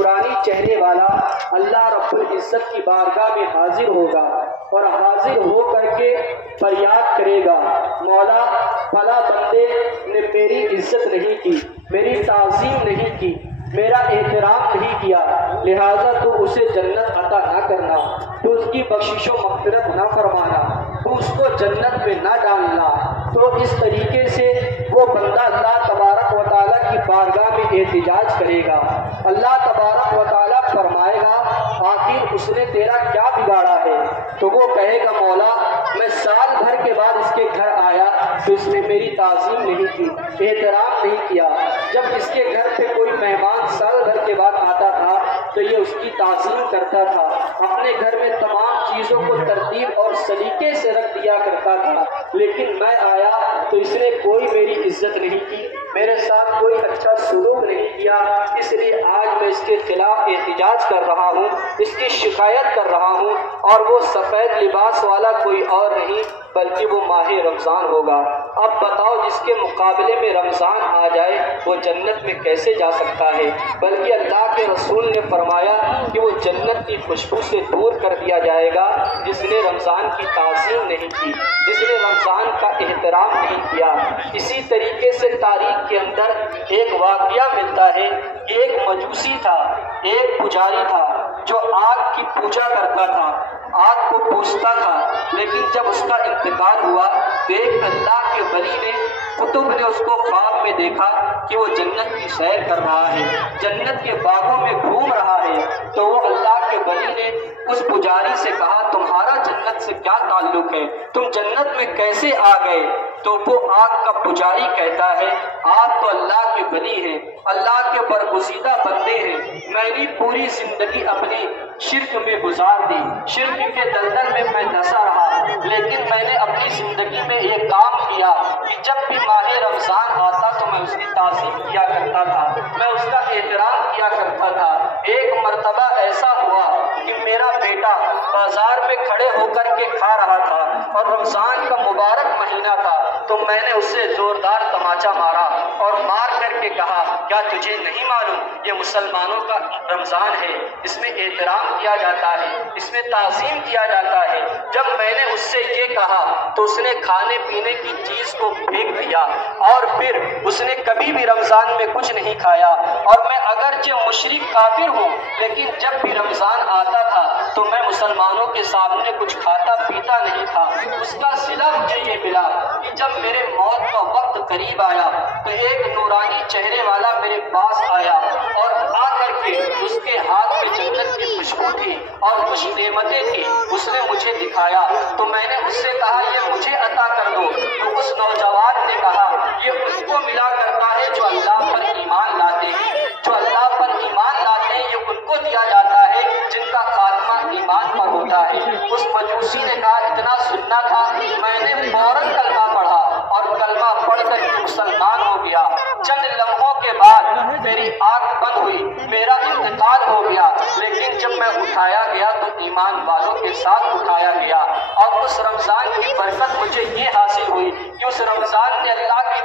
نورانی چہرے والا اللہ رب العزت کی بارگاہ میں حاضر ہوگا اور حاضر ہو کر کے فریاد کرے گا، مولا فلاں بندے نے میری عزت نہیں کی، میری تعظیم نہیں کی، میرا احترام نہیں کیا، لہذا تو اسے جنت عطا نہ کرنا، تو اس کی بخشش و مغفرت نہ فرمانا، تو اس کو جنت میں نہ ڈالنا۔ تو اس طریقے سے وہ بندہ اللہ تبارک و تعالیٰ کی بارگاہ میں احتجاج کرے گا۔ اللہ تبارک و تعالیٰ فرمائے گا آخر اس نے تیرا کیا بگاڑا ہے؟ تو وہ کہے گا مولا میں سال بھر کے بعد اس کے گھر آیا تو اس نے میری تعظیم نہیں کی، احترام نہیں کیا۔ جب اس کے گھر پہ کوئی مہمان سال بھر کے بعد آتا تھا تو یہ اس کی تعظیم کرتا تھا، اپنے گھر میں تمام چیزوں کو ترتیب اور سلیقے سے رکھ دیا کرتا تھا، لیکن میں آیا تو اس نے کوئی میری عزت نہیں کی، میرے ساتھ کوئی اچھا سلوک نہیں کیا، اس لیے آج میں اس کے خلاف احتجاج کر رہا ہوں، اس کی شکایت کر رہا ہوں، اور وہ سفید لباس والا کوئی اور نہیں بلکہ وہ ماہ رمضان ہوگا۔ اب بتاؤ جس کے مقابلے میں رمضان آ جائے وہ جنت میں کیسے جا سکتا ہے؟ بلکہ اللہ کے رسول نے فرمایا کہ وہ جنت کی خوشبو سے دور کر دیا جائے گا جس نے رمضان کی تعظیم نہیں کی، جس نے رمضان کا احترام نہیں کیا۔ اسی طریقے سے تاریخ کے اندر ایک واقعہ ملتا ہے کہ ایک مجوسی تھا، ایک پجاری تھا جو آگ کی پوجا کرتا تھا، آگ کو پوجتا تھا، لیکن جب اس کا انتقال ہوا تو ایک اللہ کے ولی نے قطب نے اس کو خواب میں دیکھا کہ وہ جنت کی سیر کر رہا ہے، جنت کے باغوں میں گھوم رہا ہے۔ تو وہ اللہ کے ولی نے اس پجاری سے کہا تمہارا جنت سے کیا تعلق ہے، تم جنت میں کیسے آ گئے؟ تو وہ آگ کا پجاری کہتا ہے آپ تو اللہ کے ولی ہیں، اللہ کے برگزیدہ بندے ہیں، میں نے پوری زندگی اپنی شرک میں گزار دی، شرک کے دلدل میں میں دھسا رہا، لیکن میں نے اپنی زندگی میں یہ کام کیا کہ جب بھی ماہ رمضان آتا تو میں اس کی تعظیم کیا کرتا تھا، میں اس کا احترام کیا کرتا تھا۔ ایک مرتبہ ایسا ہوا کہ میرا بیٹا بازار میں کھڑے ہو کر کے کھا رہا تھا اور رمضان کا مبارک مہینہ تھا، تو میں نے اس سے زوردار تماچا مارا اور مار کر کے کہا کیا تجھے نہیں معلوم یہ مسلمانوں کا رمضان ہے، اس میں احترام کیا جاتا ہے، اس میں تعظیم کیا جاتا ہے۔ جب میں نے اس سے یہ کہا تو اس نے کھانے پینے کی چیز کو پھینک دیا اور پھر اس نے کبھی بھی رمضان میں کچھ نہیں کھایا۔ اور میں اگرچہ مشرک کافر ہوں لیکن جب بھی رمضان آتا تھا تو میں مسلمانوں کے سامنے کچھ کھاتا پیتا نہیں تھا۔ اس کا صلہ مجھے یہ ملا کہ جب میرے موت کا وقت قریب آیا تو ایک نورانی چہرے والا میرے پاس آیا اور آ کر کے اس کے ہاتھ میں جنت کی خوشبو تھی اور کچھ نعمتیں تھی، اس نے مجھے دکھایا تو میں نے اس سے کہا یہ مجھے عطا کر دو، تو اس نوجوان نے کہا یہ اس کو ملا کرتا ہے جو اللہ پر ایمان لاتے ہیں، جو اللہ پر ایمان لاتے ہیں یہ ان کو دیا جاتا ہے جن کا خاتمہ ایمان پر ہوتا ہے۔ اس مجوسی نے کہا اتنا سننا تھا، میں نے فوراً کلمہ پڑھا اور کلمہ پڑھ کر مسلمان ہو گیا۔ چند لمحوں کے بعد میری آنکھ بند ہوئی، میرا انتقال ہو گیا، لیکن جب میں اٹھایا گیا تو ایمان والوں کے ساتھ اٹھایا گیا۔ اور اس رمضان کی برکت مجھے یہ حاصل ہوئی کہ اس رمضان نے اللہ کی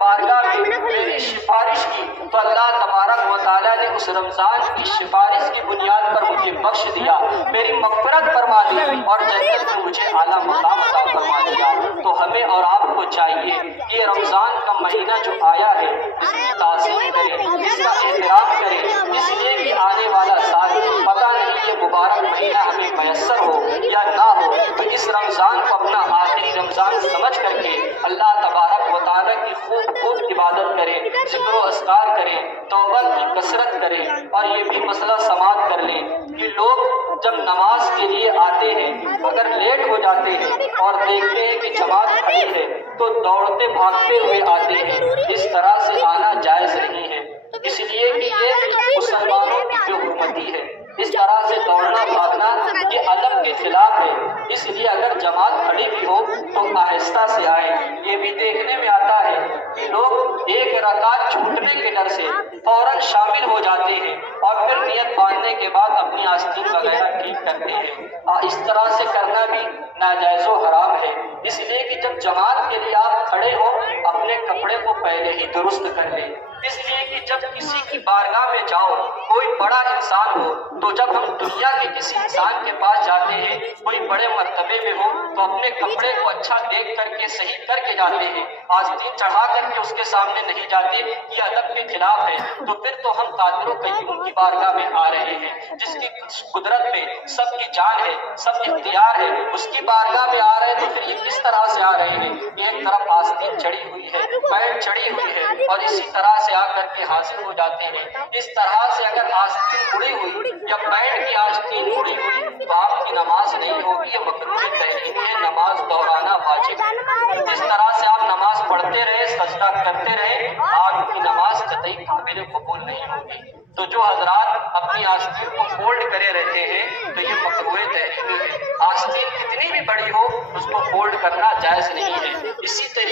بارگاہ میں میری سفارش کی تو اللہ تبارک و تعالیٰ نے اس رمضان کی سفارش کی بنیاد پر مجھے بخش دیا، میری مغفرت فرما دی اور جنت میں مجھے اعلیٰ مقام عطا فرما دیا۔ تو ہمیں اور آپ کو چاہیے کہ رمضان کا مہینہ جو آیا ہے اس کی تعظیم کریں، اس کا احترام کریں، اس لیے کہ آنے والا سال پتہ نہیں یہ مبارک مہینہ ہمیں میسر ہو یا نہ ہو، تو اس رمضان کو اپنا آخری رمضان سمجھ کر کے اللہ تبارک و تعالیٰ کی خوب عبادت کریں، ذکر و اذکار کریں، توبہ کی کثرت کریں، اور یہ بھی مسئلہ سماعت کر لیں کہ لوگ جب نماز کے لیے آتے ہیں اگر لیٹ ہو جاتے ہیں اور دیکھتے ہیں کہ جماعت کھڑی ہے تو دوڑتے بھاگتے ہوئے آتے ہیں، اس طرح سے آنا جائز نہیں ہے، اس لیے کہ یہ مسلمانوں کی جو حرمتی ہے، اس طرح سے دوڑنا بھاگنا یہ ادب کے خلاف ہے۔ اس لیے اگر جماعت کھڑی بھی ہو تو آہستہ سے آئے۔ یہ بھی دیکھنے میں آتا ہے کہ لوگ ایک رکعت چھوٹنے کے ڈر سے فوراً شامل ہو جاتے ہیں اور پھر نیت باندھنے کے بعد اپنی آستین وغیرہ ٹھیک کرتے ہیں، اس طرح سے کرنا بھی ناجائز و حرام ہے، اس لیے کہ جب جماعت کے لیے آپ کھڑے ہو اپنے کپڑے کو پہلے ہی درست کر لیں، اس لیے کہ جب کسی کی بارگاہ میں جاؤ، کوئی بڑا انسان ہو، تو جب ہم دنیا کے کسی انسان کے پاس جاتے ہیں، کوئی بڑے مرتبے میں ہو، تو اپنے کپڑے کو اچھا دیکھ کر کے صحیح کر کے جاتے ہیں، آستین چڑھا کر کے اس کے سامنے نہیں جاتے، یہ ادب کے خلاف ہے۔ تو پھر تو ہم قادر و قیوم کی بارگاہ میں آ رہے ہیں، جس کی قدرت میں سب کی جان ہے، سب اختیار ہے، اس کی بارگاہ میں آ رہے ہیں، تو پھر یہ کس طرح سے آ رہے ہیں؟ ایک طرف آستین چڑھی ہوئی ہے، پینٹ چڑھی ہوئی ہے، اور اسی طرح سے آ کر کے حاضر ہو جاتے ہیں۔ اس طرح سے اگر آستین اڑی ہوئی یا پینٹ کی آستین اڑی ہوئی تو آپ کی نماز نہیں ہوگی، یہ مکروہ تحریمی ہے، نماز دہرانا واجب ہے۔ اس طرح سے آپ نماز پڑھتے رہے، سجدہ کرتے رہے، آپ کی نماز قطعی قابل قبول نہیں ہوگی۔ تو جو حضرات اپنی آستین کو فولڈ کرے رہتے ہیں تو یہ مکروہ تحریمی ہے، آستین کتنی بھی بڑی ہو اس کو فولڈ کرنا جائز نہیں ہے۔ اسی طریقے